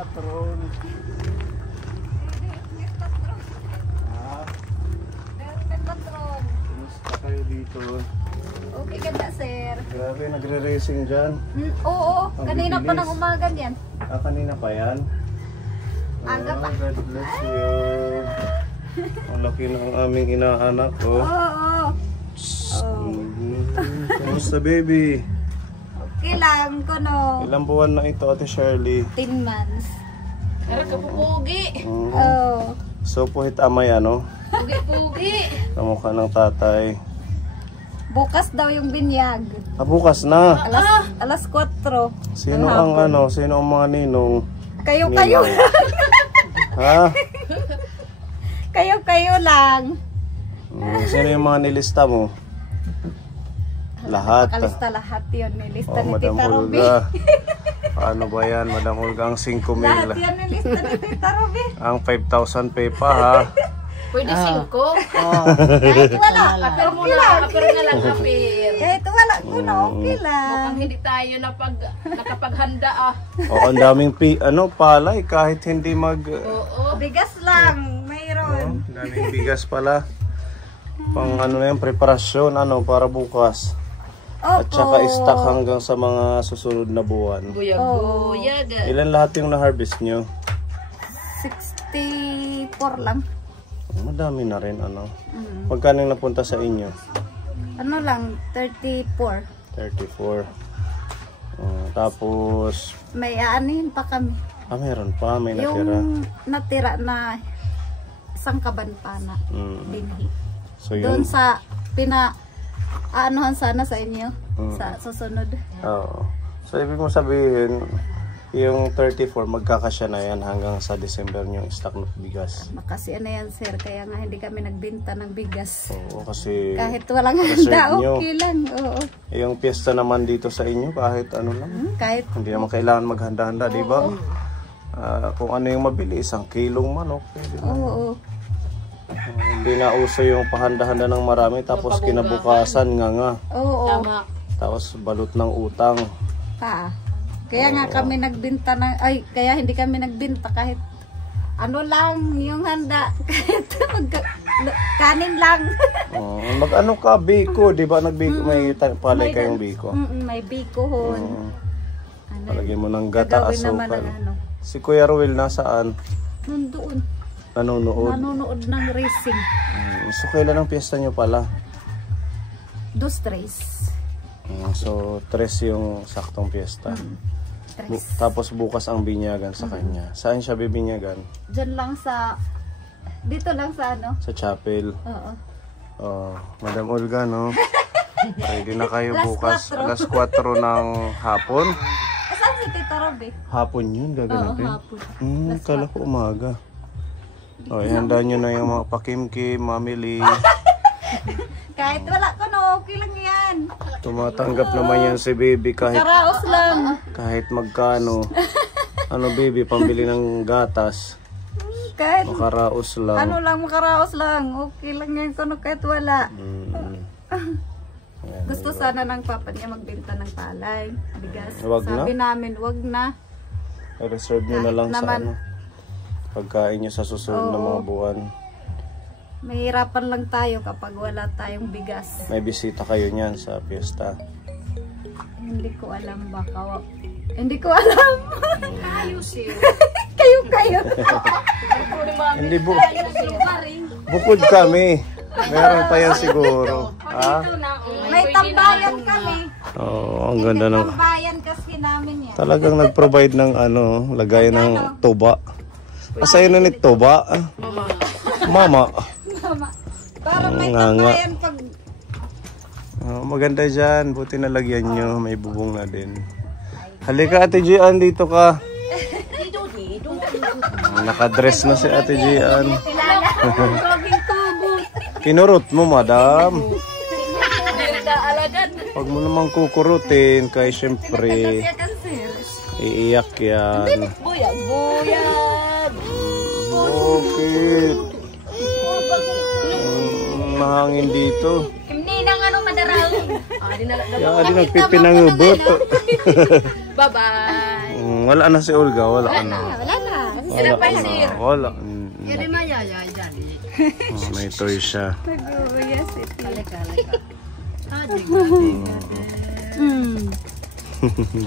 patron. Kumusta kayo dito? Okay ganda, sir. Grabe, nagre-racing dyan. Oo, Ang kanina pa bibilis. ng umaga yan. Kanina pa yan? Aga pa. God bless you. Ang laki ng aming inaanak, oh. Oo. Kumusta, baby? Okay lang, kuno. Ilang buwan na ito, Ate Shirley? 10 months. Pero kapupugi. Oo. So, puhit amay, ano? Pugi-pugi. Kamukha ng tatay. Bukas daw yung binyag. Bukas na. Alas 4. Sino ang ano? Sino ang mga ninong? Kayo Ninang. lang. Ha? Kayo lang. Sino yung mga nilista mo? Lahat. Kalista lahat yun. Nilista Oh, ni Madam Tita Ruby. Olga. Paano ba yan, Madam Olga? Ang 5,000. Lahat yan nilista ni Tita Ruby. Ang 5,000 pay pa, ha? Pwede 5. Kahit wala. Apir mo Okay na. lang. Apir na lang, apir. Kahit wala kuno, okay lang. Mukhang hindi tayo nakapaghanda ah. O, ang daming palay kahit hindi Oo. Bigas lang. Mayroon. daming bigas pala. Pang ano na yung preparasyon, para bukas. At saka stock hanggang sa mga susunod na buwan. Buyag-buyag. Ilan lahat yung na-harvest nyo? 64 lang. Madami na rin, Magkano yung napunta sa inyo? Ano lang, 34. 34. Tapos, May aanihin pa kami. meron pa, may natira. Yung natira na isang kabanpana. Binhi. So Doon yun, sa aanuhan sana sa inyo. Sa susunod. oo. So ibig mo sabihin, yung 34, magkakasya na yan hanggang sa December yung stock ng bigas. Makasi ano yan, sir. Kaya nga hindi kami nagbenta ng bigas. Oo, kasi Kahit walang reserve handa, nyo. okay lang. Oo. yung piyesta naman dito sa inyo, kahit ano lang. Kahit Hindi naman kailangan maghanda-handa, di ba? Kung ano yung mabili, 1 kilong manok. Pwede na. oo. Hindi na uso yung pahanda-handa ng marami, tapos kinabukasan nga. Oo. Tama. Tapos balot ng utang. Kaya nga kami nagbenta kaya hindi kami nagbenta kahit ano lang yung handa. Kahit kanin lang. Mag-ano ka, biko, di ba? May palay kayong biko. May bikohon. Palagay mo ng gata, Gagawin naman asukal. ng ano. Si Kuya Ruel nasaan? Nandoon. Nanonood. Nanonood ng racing. So kailan ang piyesta nyo pala? 2 trays. So 3 yung saktong piyesta. Tapos bukas ang binyagan sa kanya. Saan siya bibinyagan? Diyan lang dito lang sa ano. Sa chapel. Oo. Madam Olga, no? Ready na kayo Alas bukas. 4. Alas 4 ng hapon. Saan si Tita Robe? Hapon yun, gaganapin. Oo, hapon. Kala ko umaga. Ihanda nyo na yung mga pakimkim, mamili. Kahit wala ko no, okay lang yan. Tumatanggap naman yan si baby Karaos lang. kahit magkano. Ano baby, pambili ng gatas. Kahit Makaraos lang. ano lang, makaraos lang. Okay lang yan kuno kahit wala. Gusto sana ng papa niya magbenta ng palay, bigas. Wag na? Sabi namin, wag na. Reserve nyo na lang sa naman. pagkain nyo sa susunod na mga buwan. Mahirapan lang tayo kapag wala tayong bigas. May bisita kayo niyan sa piyesta. Hindi ko alam baka. Hindi ko alam. Ayos yun. kayo. Hindi bukod kami. Meron pa yan siguro. May tambayan kami. Oo, ang ganda ng... Tambayan kasi namin yan. Talagang nag-provide ng lagay ng tuba. Asayo na ni tuba. Mama. Para may Nga. tambayan pag... Maganda dyan. Buti na lagyan nyo. May bubong na din. Halika Ate Gian, dito ka. Nakadress na si Ate Gian. Kinurot mo, madam. Huwag mo namang kukurutin. Kaya syempre, iiyak yan. Buyag-buyag. Bakit? Mahangin dito. Hindi nang madaraw. Kaya di nagpipinangubot. Bye-bye. Wala na si Olga, wala na. Wala na. Wala na. Wala. Kaya maya jadi. May toy siya. Nag-uya si Halika.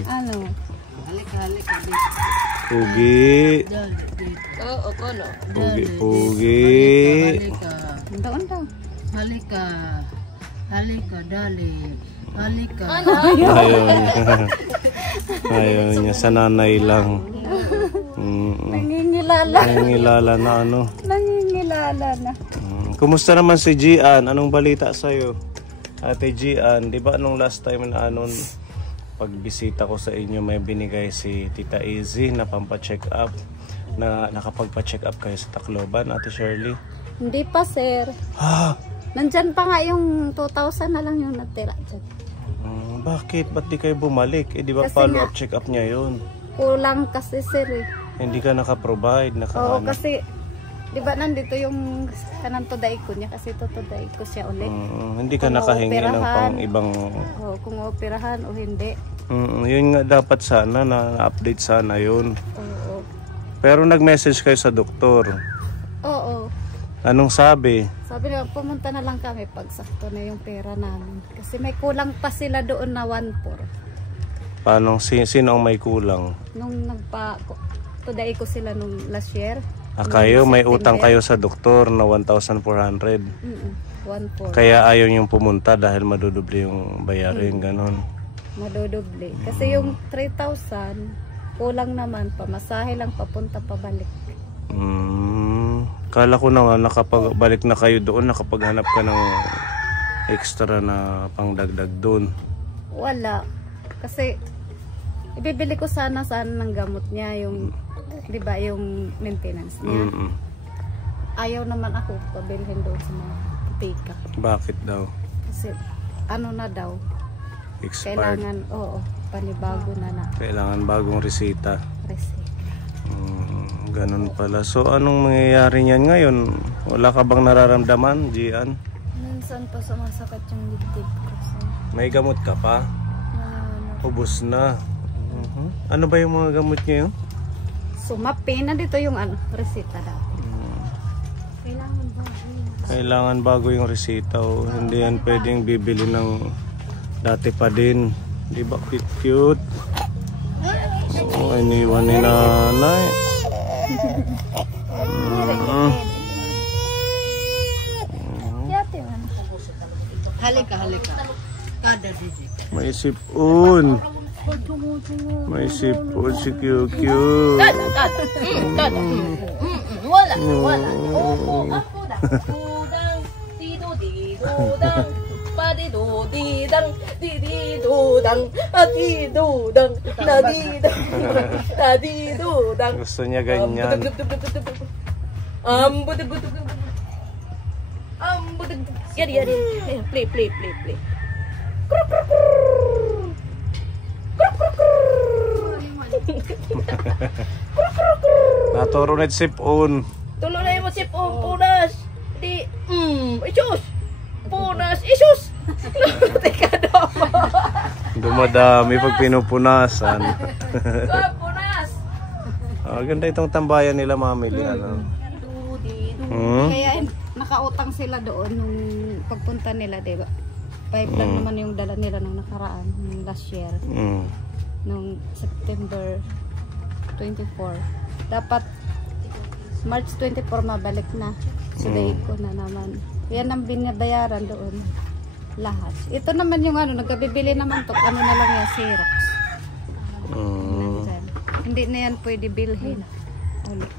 Ano? Halika. Pugi. Oo, kono. Pugi. Doon daw. Halika, dali. Halika. Ayaw niya. Sa nanay lang. Nangingilala. Nangingilala na ano. Nangingilala na. Kumusta naman si Gian? Anong balita sa'yo? Ate Gian, di ba anong last time na anon pagbisita ko sa inyo may binigay si Tita Easy na pampacheck up? Na nakapagpa-check up kayo sa Tacloban, Ate Shirley? Hindi pa, sir. Ha? Nandyan pa nga yung 2,000 na lang yung natira dyan. Bakit? Ba't di kayo bumalik? Eh di ba Kasi follow nga, up check up niya yun? kulang kasi, sir eh. Hindi ka naka-provide, Oo, kasi, di ba nandito yung kanang tuday ko niya kasi tutuday ko siya ulit. Hindi ka Kung nakahingi ng maoperahan. pang ibang... Oo, kung operahan o hindi. Yun nga dapat sana na-update sana yun. Oo. Pero nag-message kayo sa doktor. Oo. Anong sabi? Sabi nila, pumunta na lang kami pag sakto na yung pera namin. Kasi may kulang pa sila doon na 1,400. Paano? Sino ang may kulang? Nung tuday ko sila nung last year. Kayo, may September. utang kayo sa doktor na 1,400. 1,400. Kaya ayaw yung pumunta dahil madudoble yung bayarin, ganon. Madodoble. Kasi yung 3,000, kulang naman. Pamasahe lang papunta pabalik. Kala ko na nga nakapagbalik na kayo doon, nakapaghanap ka ng extra na pangdagdag doon. Wala. Kasi ibibili ko sana ng gamot niya, yung, di ba, yung maintenance niya. Ayaw naman ako pabilhin doon sa mga tika. Bakit daw? Kasi ano na daw, Expired. kailangan, panibago na Kailangan bagong resita. receipt. Ganun pala. So anong mangyayari niyan ngayon? Wala ka bang nararamdaman, Gian? Minsan pa sumasakit yung dibdib kasi. May gamot ka pa? Ubus na. Ano ba yung mga gamot niya yun? Sumapi na dito yung resita daw. Kailangan bago yung resita. Hindi yan pwedeng bibili ng dati pa din. Di ba cute? Iniwan ni nanay. Halika. Kada DJ. May sipon. May sipon si QQ. Wala. Opo, ako na. Dudang, didudang, padidudidang, dididudang, atidudang, nadidudang. Gusto niya ganyan. Yari. Play. Naturo na sipon. Tulo na yung sipon, punas. Di, isus. Punas, isus. Teka daw. Dumadami pag pinupunasan. Punas. Ganda itong tambayan nila, mamili. Kaya nakautang sila doon nung pagpunta nila, diba? 5 lang naman yung dala nila nung nakaraan, nung last year. Nung September 24. Dapat March 24 mabalik na. Suday ko na naman. Yan ang binabayaran doon. Lahat. Ito naman yung nagkabibili naman to. Ano na lang yan, Xerox. Nandyan. Hindi na yan pwede bilhin.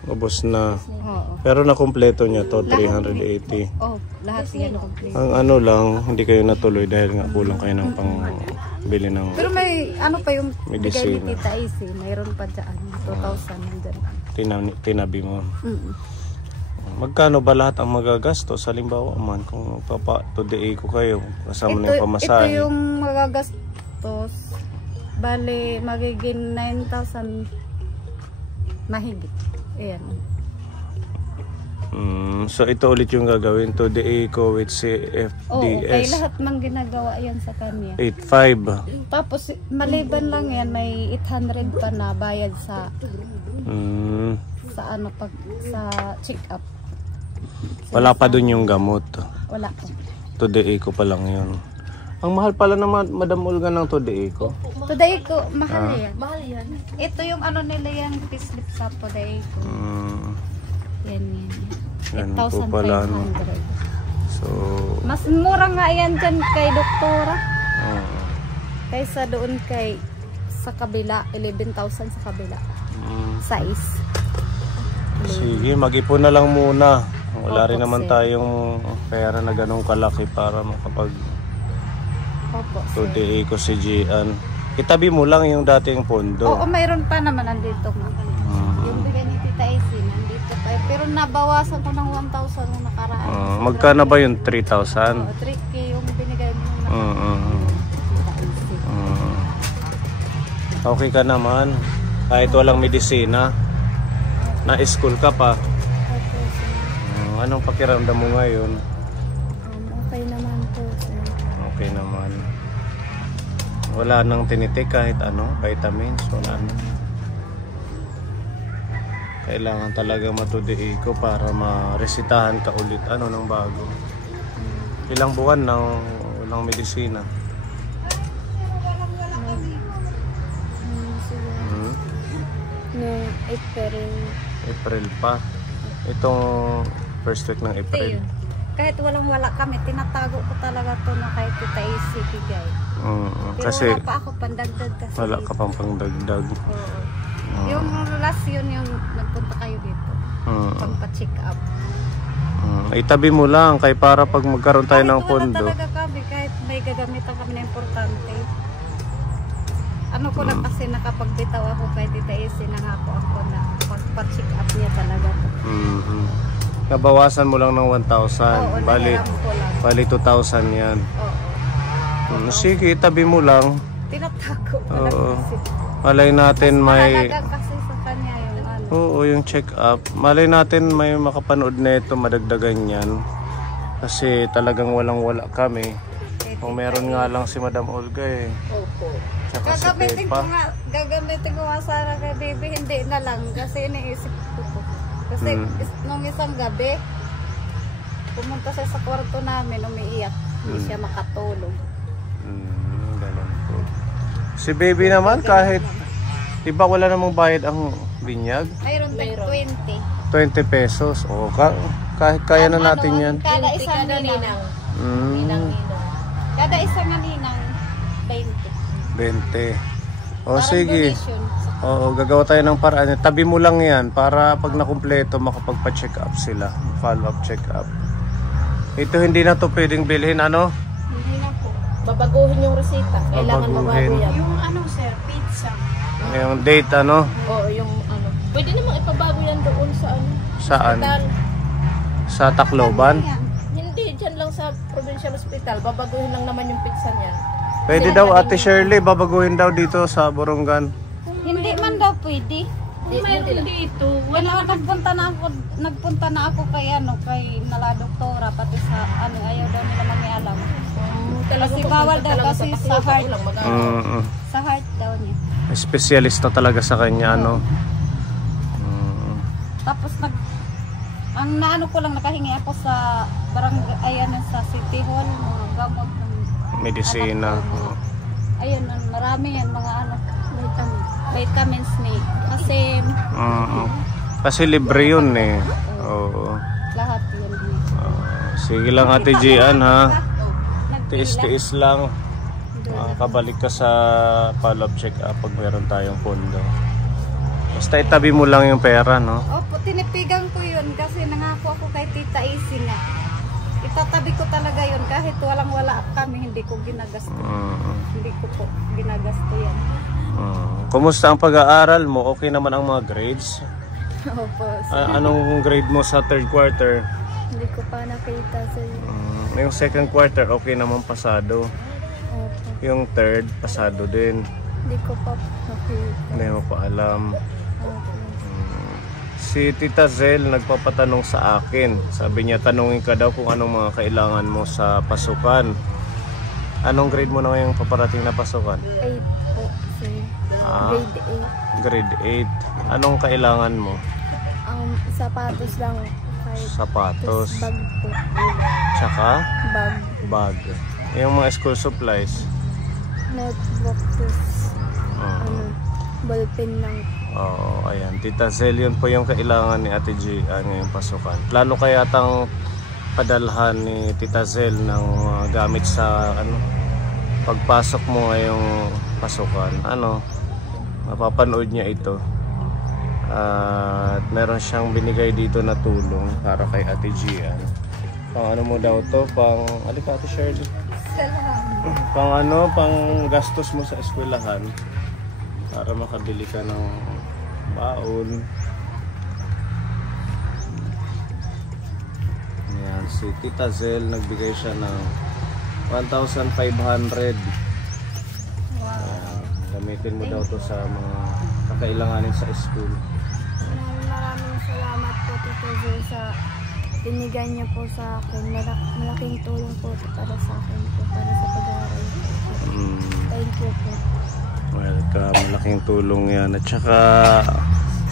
Ubos na. Oo. Pero nakumpleto niya to, 380. Oh, lahat yan complete. Ang ano lang, hindi kayo natuloy dahil nga kulang kayo ng pangbili ng... Pero may pa yung bigay ni Medicine. Tita Isi. Mayroon pa dyan. 2,000 nandyan. Tinabi mo. Magkano ba lahat ang magagastos? Halimbawa man, kung papa-today ko kayo, kasama na yung pamasahe. Ito yung magagastos. Bale, magiging 9,000 mahigit. Ayan. So ito ulit yung gagawin to the eco with CFDS. Oo, kay lahat mang ginagawa yan sa kanya. 8.5. Tapos maliban lang yan, may 800 pa na bayad sa ano pag sa check-up. Wala pa dun yung gamot. Wala po. To the eco pa lang yun. Ang mahal pala naman, Madam Olga, ng to the eco. Today ko, mahal yan. Mahal yan. Ito yung ano nila yung payslip sa today ko. Yan. Yan po pala. 8,500. So, Mas mura nga yan dyan kay doktora. Kaysa doon kay sa kabila, 11,000 sa kabila. Size. sige, mag-ipon na lang muna. Wala Opo, rin naman sir. tayong pera na ganong kalaki para makapag Opo, to sir. the eco si Gian. Itabi mo lang yung dating pondo. Oo, mayroon pa naman nandito nga. Yung bigay ni Tita Isi, nandito pa. Pero nabawasan ko ng 1,000 nung nakaraan. Magkano ba yung 3,000? Oo, 3K yung binigay mo nung nakaraan. Tita Isi. Okay ka naman. Kahit walang medisina. Na-school ka pa. Opo, sir. Anong pakiramdam mo ngayon? Okay naman po, sir. Okay naman. Wala nang tinitik kahit ano, vitamins, wala na. Kailangan talaga matudi ko para maresitahan ka ulit ng bago. Ilang buwan nang walang medisina. Noong April pa. Itong first week ng April. Kahit wala kami, tinatago ko talaga to na kahit Tita Isi bigay. Pero Kasi wala pa ako pandagdag kasi. wala ka pang pangdagdag. Oo. Yung last yun yung nagpunta kayo dito. Pagpa-check up. Itabi mo lang kay para pag magkaroon tayo ng Wala pondo. talaga kami kahit may gagamitan kami na importante. Ano ko lang kasi nakapagbitaw ako kay Tita Isi, nangako ako na pagpa-check up niya talaga. Nabawasan mo lang ng 1,000. Oo, Bali nahiram ko lang. 2,000 yan. Oo. Sige, itabi mo lang. Tinatago ko lang Oo. kasi. Malay natin may... Mahalaga kasi sa kanya yung ano. Oo, yung check up. Malay natin may makapanood na ito, madagdagan yan. Kasi talagang walang-wala kami. Kung meron nga lang si Madam Olga eh. Opo. Tsaka si Gagamitin ko Pepa. nga sana kay baby, hindi na lang kasi iniisip ko po. Kasi nung isang gabi, pumunta siya sa kwarto namin, umiiyak. Hindi siya makatulog. Ganun po. Si baby naman kahit, di ba wala namang bayad ang binyag? Mayroon tayong 20. 20 pesos. O, kahit kaya na natin yan. Kada isang ninang. Kada isang ninang, 20. 20. O sige. Oo, gagawa tayo ng paraan. Tabi mo lang yan para pag nakumpleto makapagpa-check up sila. Follow-up check up. Ito hindi na to pwedeng bilhin ano? Hindi na po. Babaguhin yung resita. Kailangan Babaguhin. mabago yan. Yung ano sir, pizza. Yung date ano? Oo, yung ano. Pwede namang ipabago yan doon sa ano. Saan? Hospital. Sa Tacloban? Hindi, dyan lang sa provincial hospital. Babaguhin lang naman yung pizza niya. Pwede daw Ate Shirley, babaguhin daw dito sa Borongan. Hindi man daw pwede. Meron dito. Wala, nagpunta na ako kay nala doktora pati sa ayaw daw nila mangialam. Kasi bawal daw kasi sa heart. Sa heart daw niya. Specialista talaga sa kanya ano. Tapos ang naano ko lang nakahingi ako sa barangay sa City Hall mga gamot ng Medisina. Ayun, marami yan mga vitamins ni kasi Kasi libre yun eh. Oo. lahat yun. Sige lang Ate Gian ha. Tiis-tiis lang. Kabalik ka sa follow-up check up pag meron tayong pondo. Basta itabi mo lang yung pera, no? Opo, tinipigan ko yun kasi nangako ako kay Tita Isi na itatabi ko talaga yun kahit walang-wala kami, hindi ko ginagasto. Hindi ko po ginagasto yan. Kumusta ang pag-aaral mo? Okay naman ang mga grades? Opo, Anong grade mo sa third quarter? hindi ko pa nakita sa Yung second quarter, okay naman pasado. Opo, Yung third, pasado din. hindi ko pa nakita. Hindi mo pa alam. Opo. Si Tita Zel nagpapatanong sa akin. Sabi niya, tanungin ka daw kung anong mga kailangan mo sa pasukan. Anong grade mo na ngayong paparating na pasukan? 8 po, sir. Grade 8. Grade 8. Anong kailangan mo? Sapatos lang. Sapatos. Bag po. Tsaka? Bag. Bag. Yung mga school supplies? Notebook, ballpen lang. Oo, ayan. Tita Zel, yun po yung kailangan ni Ate G ngayong pasukan. Plano kaya tang padalhan ni Tita Zel ng gamit sa pagpasok mo ngayong pasukan. Mapapanood niya ito. At meron siyang binigay dito na tulong para kay Ate Gian. Pang ano mo daw to? Pang, alika Ate Shirley. Pang gastos mo sa eskwelahan para makabili ka ng baon. Ayan, si Tita Zel nagbigay siya ng 1,500. Gamitin mo daw to sa mga kakailanganin sa school. Maraming salamat po, Tita Zel, sa binigay niyo po sa akin. Malaking tulong po para sa akin po, para sa pag-aaral. Thank you po. Welcome, malaking tulong yan. At saka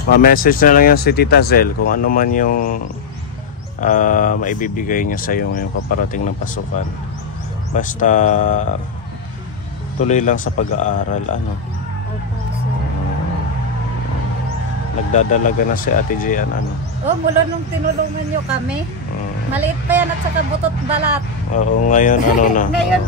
ma-message na lang yan si Tita Zel kung ano man yung maibibigay niya sa iyo ngayong paparating ng pasukan. Basta tuloy lang sa pag-aaral. Opo, sir. Nagdadalaga na si Ate Gian. Mula nung tinulungan niyo kami. Maliit pa yan at saka butot balat. Oo, ngayon na. Ngayon,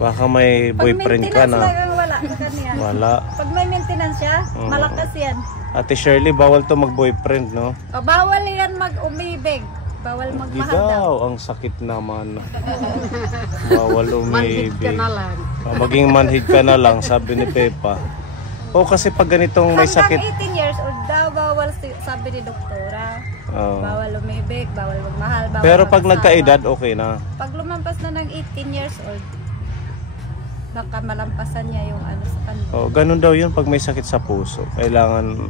Baka may boyfriend ka na. Wala sa kanya. Wala. Pag may maintenance siya, malakas yan. Ate Shirley, bawal to mag-boyfriend, no? Bawal yan mag-umibig. Bawal magmahal daw. Ang sakit naman. Bawal umibig. Manhid ka na lang. Maging manhid ka na lang, sabi ni Pepa. Kasi pag ganitong may sakit. Hanggang 18 years old daw, bawal sabi ni doktora. Bawal umibig, bawal magmahal, bawal pero pag magsawa. nagkaedad, okay na. Pag lumampas na ng 18 years old, baka malampasan niya yung sa kanila. Ganun daw yun pag may sakit sa puso. Kailangan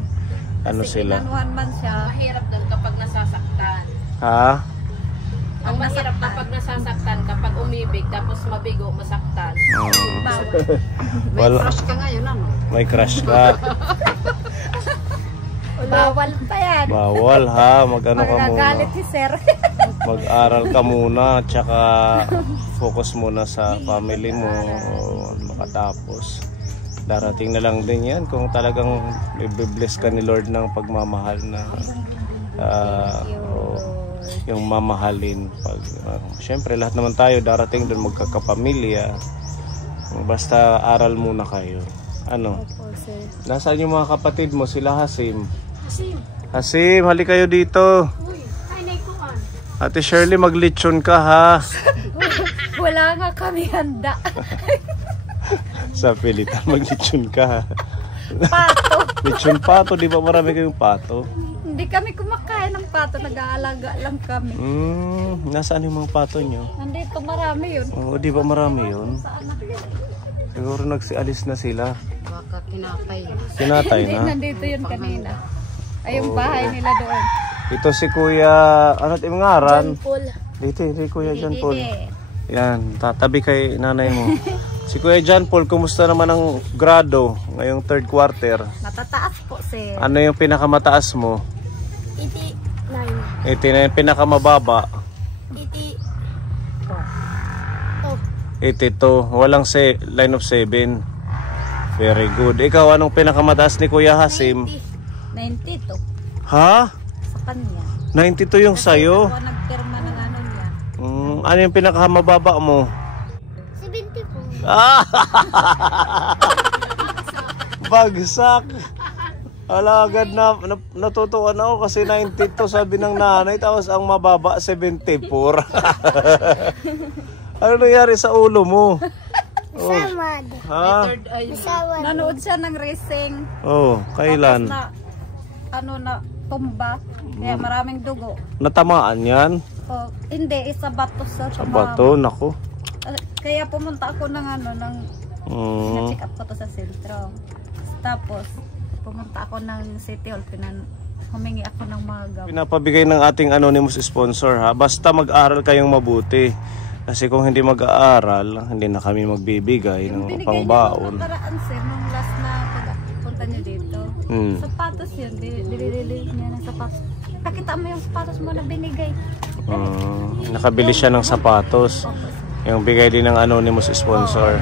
Kasi sila. inanuhan man siya. Mahirap din kapag nasasaktan. Ha? Ang mahirap kapag nasasaktan, kapag umibig, tapos mabigo, masaktan. Bawal. May crush ka ngayon, May crush ka. Bawal pa yan. Bawal ha. Mag-ano ka muna. Magagalit si sir. Mag-aral ka muna. Tsaka focus muna sa family mo. Makatapos. Darating na lang din yan kung talagang i-bless ka ni Lord ng pagmamahal na yung mamahalin. Siyempre lahat naman tayo darating doon magkakapamilya. Basta aral muna kayo. Opo, sir. Nasaan yung mga kapatid mo? Sila Hasim. Hasim, hali kayo dito. Ate Shirley, maglitsyon ka ha. Wala nga kami handa. Sa pilitan, maglitsyon ka ha. Pato. Litsyon pato, di ba marami kayong pato? Hindi kami kumakain ng pato, nag-aalaga lang kami. Nasaan yung mga pato nyo? Nandito marami yun. Oo, di ba marami yun? Siguro nagsialis na sila. Baka tinapay. Sinatay Hindi, na. nandito yun kanina. Ay, yung bahay nila doon. Ito si Kuya, ano yung ngaran? Paul. Dito, Kuya John Paul. Hindi. Yan, tatabi kay nanay mo. Si Kuya John Paul, kumusta naman ang grado ngayong third quarter? Matataas po, sir. Ano yung pinakamataas mo? 89. 89, pinakamababa? 80. 82. Walang line of 7. Very good. Ikaw, anong pinakamataas ni Kuya Hasim? 92. Ha? Sa kanya. 92 yung sayo? Ako nagpirma ng ano niya. Ano yung pinakamababa mo? 74. Bagsak. Alagad na natutuwa na ako kasi 92 sabi ng nanay, tapos ang mababa 74. Ano nangyari sa ulo mo? Samad. Ha? Nanood siya ng racing. Kailan? Tapos na tumba. Kaya maraming dugo. Natamaan yan? Hindi, isa bato sa Sa bato, nako. Kaya pumunta ako ng check up ko to sa sentro. Tapos pumunta ako ng City Hall, humingi ako ng mga gamot. Pinapabigay ng ating anonymous sponsor ha. Basta mag-aral kayong mabuti. Kasi kung hindi mag-aaral, hindi na kami magbibigay ng pangbaon. Yung nakaraan sir, nung last na pagpunta nyo dito, sapatos yun, dililili niya ng sapatos. Nakita mo yung sapatos mo na binigay. Nakabili siya ng sapatos. Yung bigay din ng anonymous sponsor.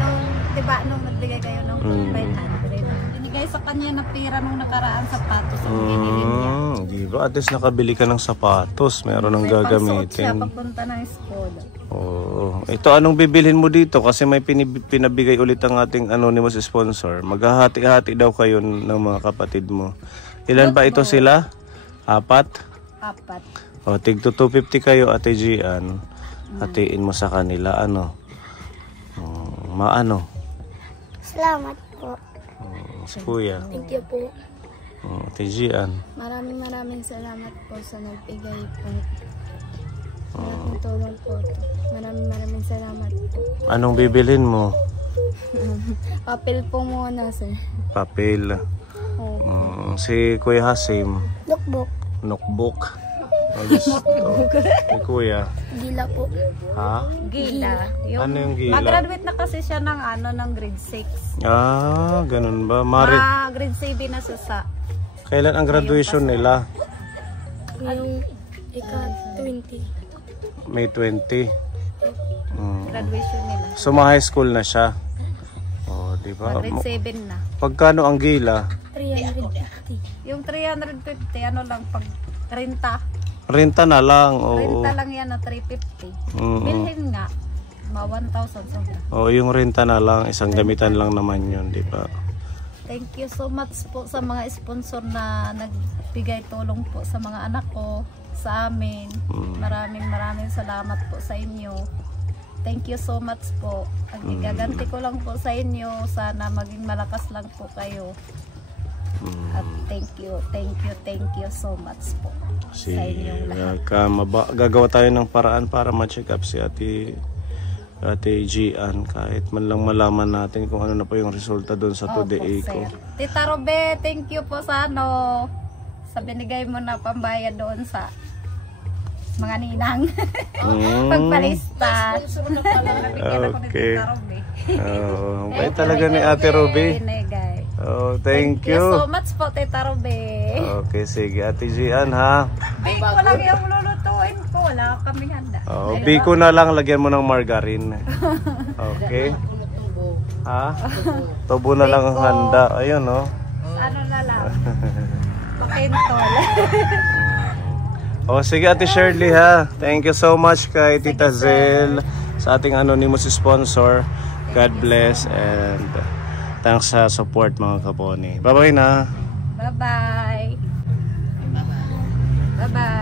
Diba, nung nagbigay kayo ng 500, binigay sa kanya na pera nung nakaraan sapatos ang binili niya. Diba? At least nakabili ka ng sapatos. Meron ng gagamitin. Siya papunta ng school. Oo. Ito, anong bibilhin mo dito? Kasi may pinabigay ulit ang ating anonymous sponsor. Maghahati-hati daw kayo ng mga kapatid mo. Ilan ba ito sila? 4? 4. O, tig 250 kayo, Ate Gian. Hatiin mo sa kanila. Ano? Maano? Salamat po. Si Kuya. Thank you po. Ate Gian. Maraming salamat po sa nagbigay po. Malaking tulong po. Maraming salamat po. Anong bibilhin mo? Papel po muna, sir. Papel. Si Kuya Hasim. Lookbook. Notebook. Si Kuya. Gila po. Ha? Gila. Ano yung gila? Mag-graduate na kasi siya ng ng grade 6. Ganun ba? Grade 7 na siya sa... Kailan ang graduation nila? Yung ika-20. May 20. Graduation nila. So, high school na siya. Di ba? Grade 7 na. Pagkano ang gila? 350. Yung 350, ano lang, pag renta. Renta na lang. Renta lang yan na 350. Bilhin nga, 1,000 sobra. Yung renta na lang. Isang gamitan lang naman yun, di ba? Thank you so much po sa mga sponsor na nagbigay tulong po sa mga anak ko, sa amin. Maraming salamat po sa inyo. Thank you so much po. Ang igaganti ko lang po sa inyo, sana maging malakas lang po kayo. At thank you so much po sa inyong lahat. Gagawa tayo ng paraan para ma-check up si Ate Gian, kahit man lang malaman natin kung ano na po yung resulta doon sa Today Eco. Tita Robe, thank you po sa sa binigay mo na pambayad doon sa mga ninang. Pagpalista. Okay. Bait talaga ni Ate Robe. Thank you so much po, Tita Robe. Okay, sige. Ate Gian, ha? Biko lang yung lulutuin ko. Wala kaming handa. Biko na lang, lagyan mo ng margarine. Okay? Ha? Tubo na lang ang handa. Ayun, no? Ano na lang? Pakintol. Sige, Ate Shirley, ha? Thank you so much kay Tita Zel sa ating anonymous sponsor. God bless and thanks sa support, mga kaponi. Bye-bye na. Bye-bye. Bye-bye.